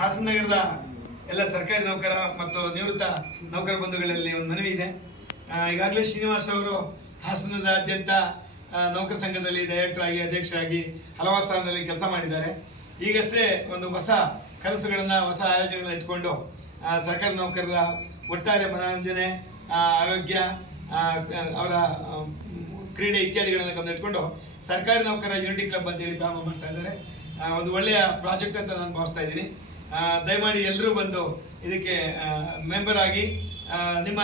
ಹಾಸನ ನಗರದ ಎಲ್ಲ ಸರ್ಕಾರಿ ನೌಕರ ಮತ್ತು ನಿವೃತ್ತ ನೌಕರ ಬಂಧುಗಳಲ್ಲಿ ಒಂದು ಮನವಿ ಇದೆ. ಈಗಾಗಲೇ ಶ್ರೀನಿವಾಸ್ ಅವರು ಹಾಸನದಾದ್ಯಂತ ನೌಕರ ಸಂಘದಲ್ಲಿ ಡೈರೆಕ್ಟರ್ ಆಗಿ ಅಧ್ಯಕ್ಷರಾಗಿ ಹಲವಾರು ಸ್ಥಾನದಲ್ಲಿ ಕೆಲಸ ಮಾಡಿದ್ದಾರೆ. ಈಗಷ್ಟೇ ಒಂದು ಹೊಸ ಕನಸುಗಳನ್ನು ಹೊಸ ಆಯೋಜನೆಗಳನ್ನ ಇಟ್ಕೊಂಡು ಸರ್ಕಾರಿ ನೌಕರರ ಒಟ್ಟಾರೆ ಮನೋರಂಜನೆ, ಆರೋಗ್ಯ, ಅವರ ಕ್ರೀಡೆ ಇತ್ಯಾದಿಗಳನ್ನು ಗಮನಿಟ್ಕೊಂಡು ಸರ್ಕಾರಿ ನೌಕರ ಯೂನಿಟಿ ಕ್ಲಬ್ ಅಂತೇಳಿ ಪ್ರಾರಂಭ ಮಾಡ್ತಾ ಇದ್ದಾರೆ. ಒಂದು ಒಳ್ಳೆಯ ಪ್ರಾಜೆಕ್ಟ್ ಅಂತ ನಾನು ಭಾವಿಸ್ತಾ ಇದ್ದೀನಿ. ದಯಮಾಡಿ ಎಲ್ಲರೂ ಬಂದು ಇದಕ್ಕೆ ಮೆಂಬರ್ ಆಗಿ ನಿಮ್ಮ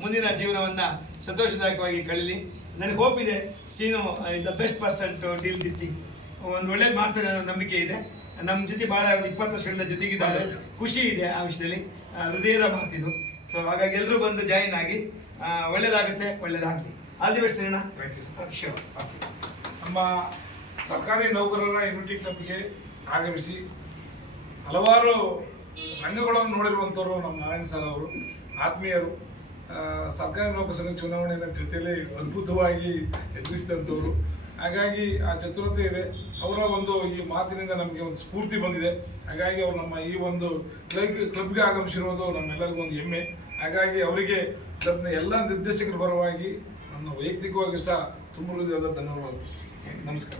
ಮುಂದಿನ ಜೀವನವನ್ನು ಸಂತೋಷದಾಯಕವಾಗಿ ಕಳೀಲಿ. ನನಗೆ ಹೋಪ್ ಇದೆ, Seenu is the best person to deal this things. ಒಂದು ಒಳ್ಳೇದು ಮಾಡ್ತಾರೆ ಅನ್ನೋ ನಂಬಿಕೆ ಇದೆ. ನಮ್ಮ ಜೊತೆ ಭಾಳ ಒಂದು 20 ವರ್ಷಗಳಿಂದ ಜೊತೆಗಿದ್ದಾರೆ. ಖುಷಿ ಇದೆ ಆ ವಿಷಯದಲ್ಲಿ, ಹೃದಯದ ಮಾತಿದು. ಸೊ ಹಾಗಾಗಿ ಎಲ್ಲರೂ ಬಂದು ಜಾಯಿನ್ ಆಗಿ ಒಳ್ಳೇದಾಗುತ್ತೆ, ಒಳ್ಳೇದಾಗಲಿ. ಆಲ್ ದಿ ಬೆಸ್ಟ್ ಅಣ್ಣ. ನಮ್ಮ ಸರ್ಕಾರಿ ನೌಕರರ ಯೂನಿಟಿ ಕ್ಲಬ್ಗೆ ಆಗಮಿಸಿ ಹಲವಾರು ರಂಗಗಳನ್ನು ನೋಡಿರುವಂಥವ್ರು ನಮ್ಮ ನಾರಾಯಣ ಸರ್ ಅವರು ಆತ್ಮೀಯರು. ಸರ್ಕಾರಿ ನೌಕರ ಸಂಘ ಚುನಾವಣೆಯ ಜೊತೆಯಲ್ಲಿ ಅದ್ಭುತವಾಗಿ ಎದುರಿಸಿದಂಥವ್ರು. ಹಾಗಾಗಿ ಆ ಚತುರತೆ ಇದೆ. ಅವರ ಒಂದು ಈ ಮಾತಿನಿಂದ ನಮಗೆ ಒಂದು ಸ್ಫೂರ್ತಿ ಬಂದಿದೆ. ಹಾಗಾಗಿ ಅವರು ನಮ್ಮ ಈ ಒಂದು ಕ್ಲಬ್ಗೆ ಆಗಮಿಸಿರೋದು ನಮ್ಮೆಲ್ಲರಿಗೂ ಒಂದು ಹೆಮ್ಮೆ. ಹಾಗಾಗಿ ಅವರಿಗೆ ಕ್ಲಬ್ನ ಎಲ್ಲ ನಿರ್ದೇಶಕರ ಪರವಾಗಿ ನನ್ನ ವೈಯಕ್ತಿಕವಾಗಿ ಸಹ ತುಂಬ ಹೃದಯದ ಧನ್ಯವಾದ. ನಮಸ್ಕಾರ.